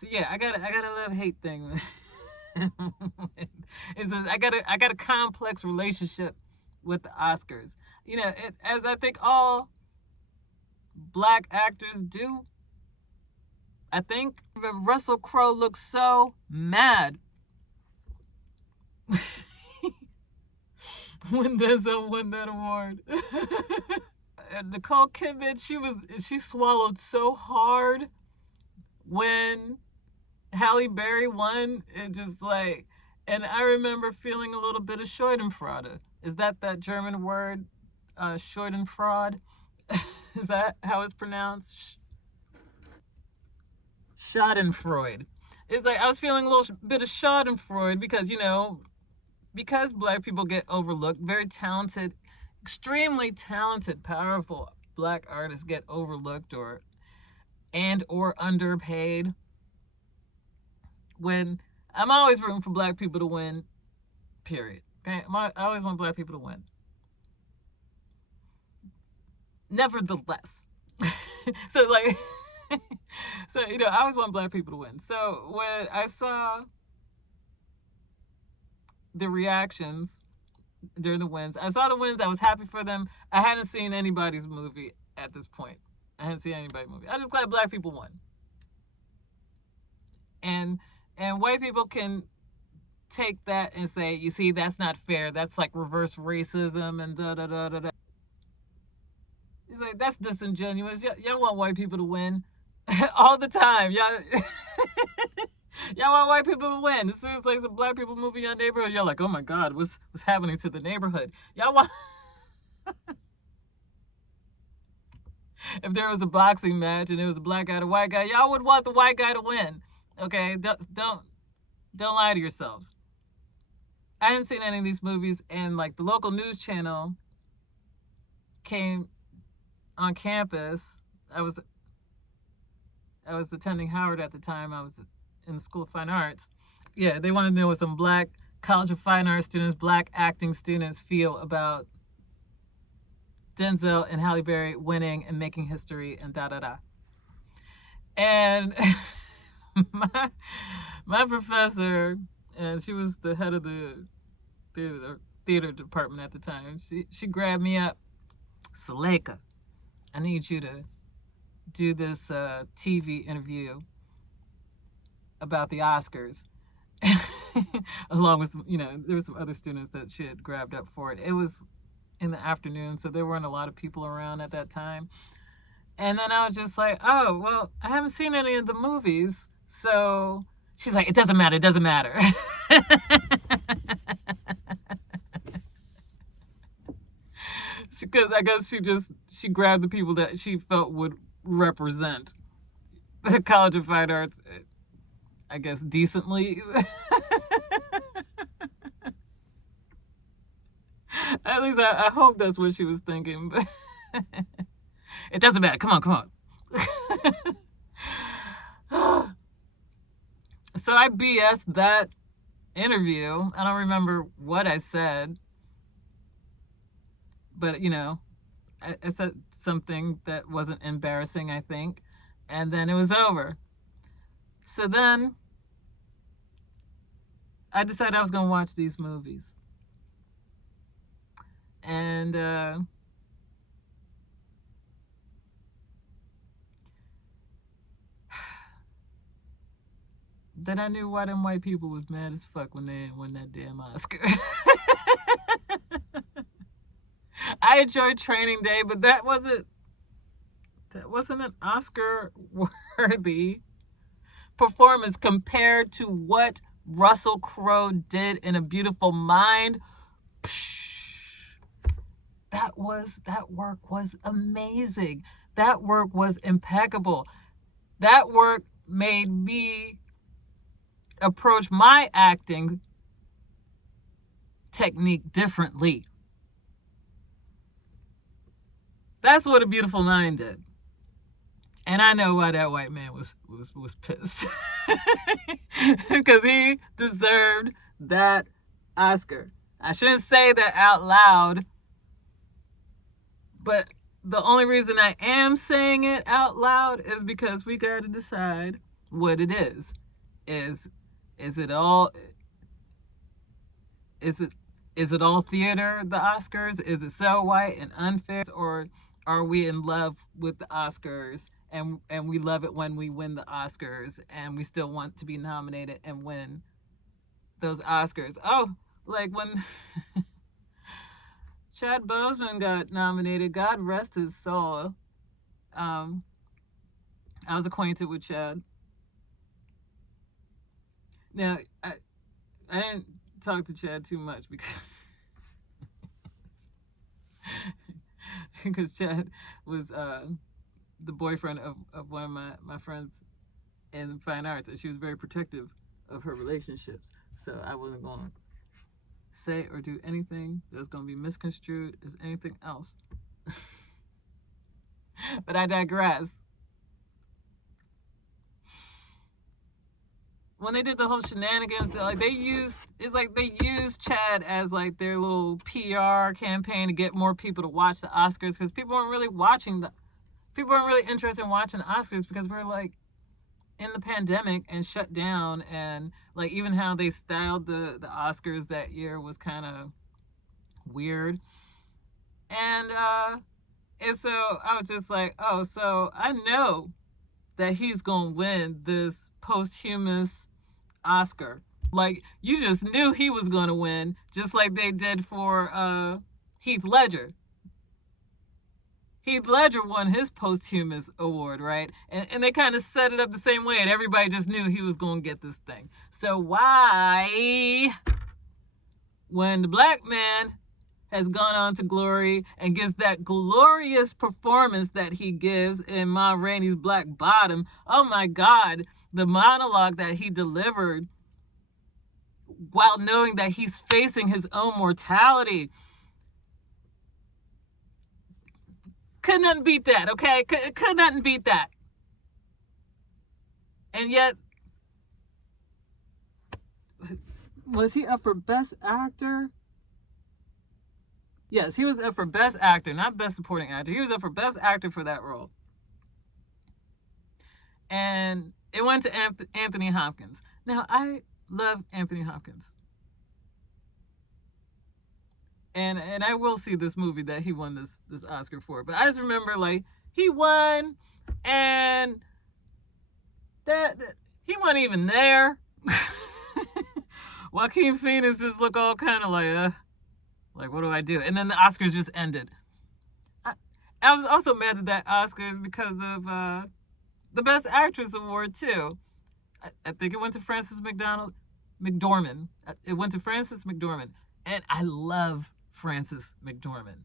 So yeah, I got a love hate thing. I got a complex relationship with the Oscars. As I think all black actors do. I think Russell Crowe looks so mad when Denzel won that award. Nicole Kidman, she swallowed so hard when Halle Berry won. It just like, and I remember feeling a little bit of Schadenfreude. Is that German word, Schadenfreude? Is that how it's pronounced? Schadenfreude. It's like I was feeling a little bit of Schadenfreude because black people get overlooked. Very talented, extremely talented, powerful black artists get overlooked or underpaid. When I'm always rooting for black people to win, period. Okay, I always want black people to win. Nevertheless, so like, so I always want black people to win. So when I saw the reactions during the wins, I saw the wins. I was happy for them. I hadn't seen anybody's movie at this point. I hadn't seen anybody's movie. I'm just glad black people won. And white people can take that and say, you see, that's not fair. That's like reverse racism and da da da da da. It's like, that's disingenuous. Y'all want white people to win all the time. Y'all want white people to win. As soon as like some black people move in your neighborhood, you're like, oh my God, what's happening to the neighborhood? Y'all want if there was a boxing match and there was a black guy and a white guy, y'all would want the white guy to win. Okay, don't lie to yourselves. I hadn't seen any of these movies, and like the local news channel came on campus. I was attending Howard at the time. I was in the School of Fine Arts. Yeah, they wanted to know what some black College of Fine Arts students, black acting students feel about Denzel and Halle Berry winning and making history and da da da. And my professor, and she was the head of the theater department at the time. She grabbed me up. Saleka, I need you to do this TV interview about the Oscars. Along with, there were some other students that she had grabbed up for it. It was in the afternoon, so there weren't a lot of people around at that time. And then I was just like, oh, well, I haven't seen any of the movies. So she's like, it doesn't matter. Because I guess she grabbed the people that she felt would represent the College of Fine Arts, I guess, decently. At least I hope that's what she was thinking. But it doesn't matter. Come on. So I BS'd that interview. I don't remember what I said. But, I said something that wasn't embarrassing, I think. And then it was over. So then I decided I was going to watch these movies. And then I knew why them white people was mad as fuck when they didn't win that damn Oscar. I enjoyed Training Day, but that wasn't an Oscar worthy performance compared to what Russell Crowe did in A Beautiful Mind. That work was amazing. That work was impeccable. That work made me approach my acting technique differently. That's what A Beautiful Mind did. And I know why that white man was pissed. Because he deserved that Oscar. I shouldn't say that out loud, but the only reason I am saying it out loud is because we got to decide what it is. Is it all is it is it all theater, the Oscars? Is it so white and unfair, or are we in love with the Oscars and we love it when we win the Oscars and we still want to be nominated and win those Oscars? Oh, like when Chad Boseman got nominated, God rest his soul. I was acquainted with Chad. Now, I didn't talk to Chad too much because Chad was the boyfriend of one of my friends in fine arts, and she was very protective of her relationships. So I wasn't going to say or do anything that's going to be misconstrued as anything else. But I digress. When they did the whole shenanigans, they used Chad as like their little PR campaign to get more people to watch the Oscars, because people weren't really interested in watching the Oscars because we're like in the pandemic and shut down, and like even how they styled the Oscars that year was kind of weird. And so I was just like, oh, so I know that he's gonna win this posthumous Oscar. Like, you just knew he was gonna win, just like they did for Heath Ledger. Heath Ledger won his posthumous award, right? And they kind of set it up the same way, and everybody just knew he was gonna get this thing. So why, when the black man has gone on to glory and gives that glorious performance that he gives in Ma Rainey's Black Bottom, oh my God, the monologue that he delivered while knowing that he's facing his own mortality. Could nothing beat that, okay? Could nothing beat that. And yet, was he up for Best Actor? Yes, he was up for Best Actor, not Best Supporting Actor. He was up for Best Actor for that role. And it went to Anthony Hopkins. Now, I love Anthony Hopkins. And I will see this movie that he won this Oscar for. But I just remember, like, he won, and that he wasn't even there. Joaquin Phoenix just looked all kind of like, what do I do? And then the Oscars just ended. I was also mad at that Oscars because of the Best Actress award, too. I think it went to Frances McDormand. It went to Frances McDormand. And I love Frances McDormand.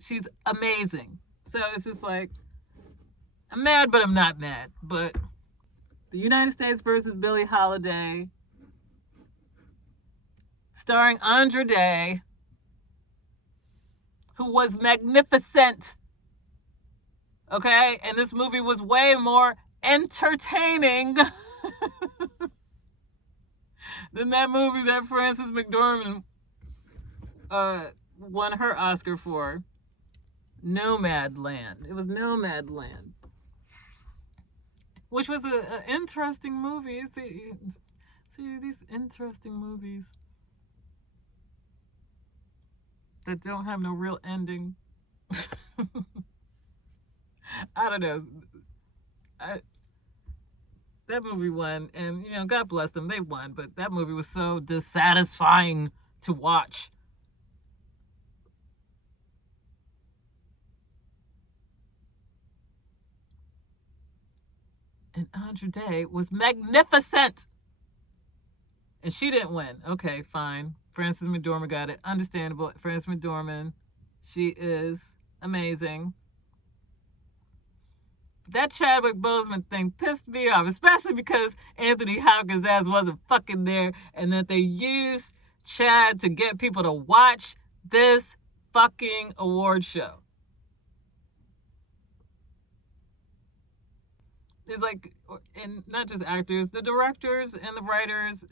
She's amazing. So it's just like, I'm mad, but I'm not mad. But The United States versus Billie Holiday, starring Andra Day, who was magnificent. Okay? And this movie was way more entertaining than that movie that Frances McDormand won her Oscar for, Nomadland. It was Nomadland, which was an interesting movie. See these interesting movies that don't have no real ending. I don't know. That movie won, and God bless them, they won, but that movie was so dissatisfying to watch. And Andra Day was magnificent, and she didn't win. Okay, fine. Frances McDormand got it. Understandable. Frances McDormand, she is amazing. That Chadwick Boseman thing pissed me off, especially because Anthony Hopkins' ass wasn't fucking there, and that they used Chad to get people to watch this fucking award show. It's like, and not just actors, the directors and the writers.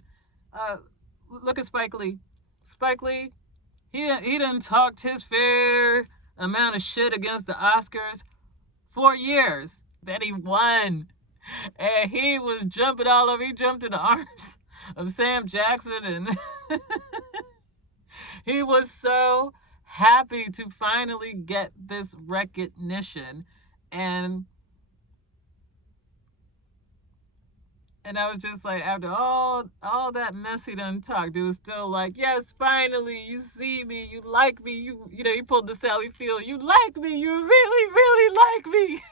Look at Spike Lee. Spike Lee, he done talked his fair amount of shit against the Oscars for years that he won. And he was jumping all over. He jumped in the arms of Sam Jackson, and he was so happy to finally get this recognition. And I was just like, after all that mess he done talked, it was still like, yes, finally, you see me, you like me, you know, he pulled the Sally Field, you like me, you really, really like me.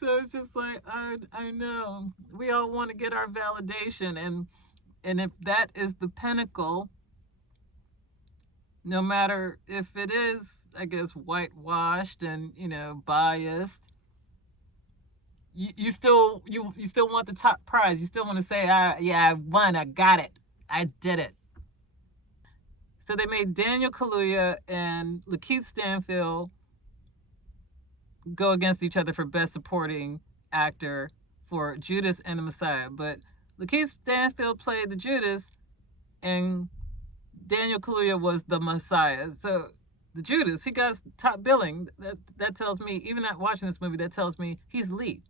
So it's just like, I know we all want to get our validation, and if that is the pinnacle, no matter if it is, I guess, whitewashed and, you know, biased, you still want the top prize. You still want to say, yeah, I won, I got it, I did it. So they made Daniel Kaluuya and Lakeith Stanfield go against each other for Best Supporting Actor for Judas and the Messiah. But Lakeith Stanfield played the Judas, and Daniel Kaluuya was the Messiah. So the Judas, he got top billing. That tells me, even not watching this movie, that tells me he's lead.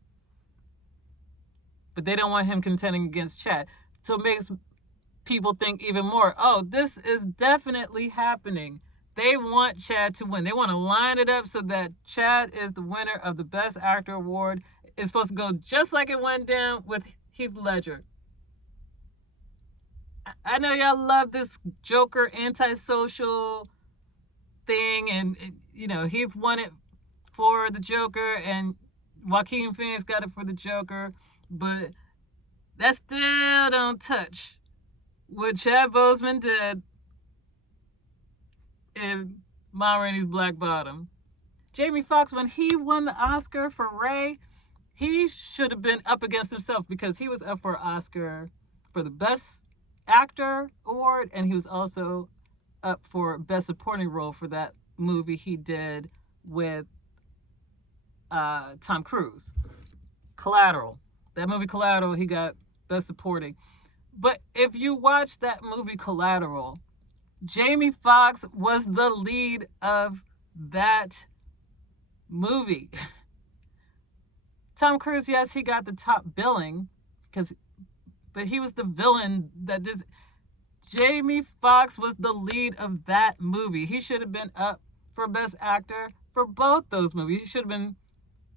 But they don't want him contending against Chad. So it makes people think even more, oh, this is definitely happening. They want Chad to win. They want to line it up so that Chad is the winner of the Best Actor Award. It's supposed to go just like it went down with Heath Ledger. I know y'all love this Joker antisocial thing, and, you know, Heath won it for the Joker, and Joaquin Phoenix got it for the Joker, but that still don't touch what Chad Boseman did in Ma Rainey's Black Bottom. Jamie Foxx, when he won the Oscar for Ray, he should have been up against himself, because he was up for an Oscar for the Best Actor Award, and he was also up for Best Supporting Role for that movie he did with Tom Cruise, Collateral. That movie Collateral, he got Best Supporting. But if you watch that movie Collateral, Jamie Foxx was the lead of that movie. Tom Cruise, yes, he got the top billing, but he was the villain that just... Jamie Foxx was the lead of that movie. He should have been up for Best Actor for both those movies. He should have been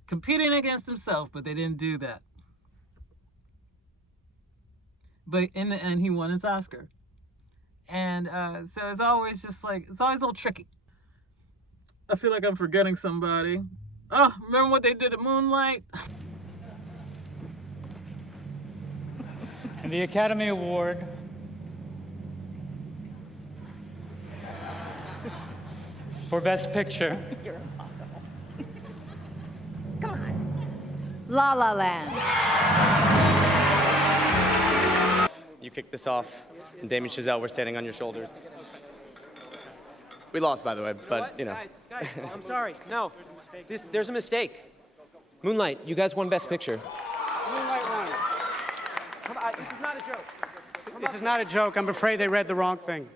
competing against himself, but they didn't do that. But in the end, he won his Oscar. And so it's always just like, it's always a little tricky. I feel like I'm forgetting somebody. Oh, remember what they did at Moonlight? And the Academy Award for Best Picture. You're impossible. Come on. La La Land. You kicked this off, and Damien Chazelle, we're standing on your shoulders. We lost, by the way, but, you know. Guys, I'm sorry. No, there's a mistake. Moonlight, you guys won Best Picture. Moonlight won. Come on, this is not a joke. This is not a joke. I'm afraid they read the wrong thing.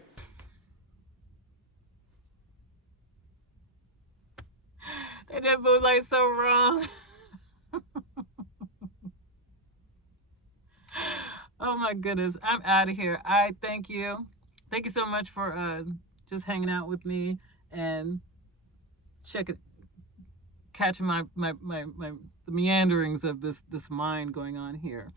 They did Moonlight so wrong. Oh my goodness, I'm out of here. I thank you. Thank you so much for just hanging out with me and catching the meanderings of this mind going on here.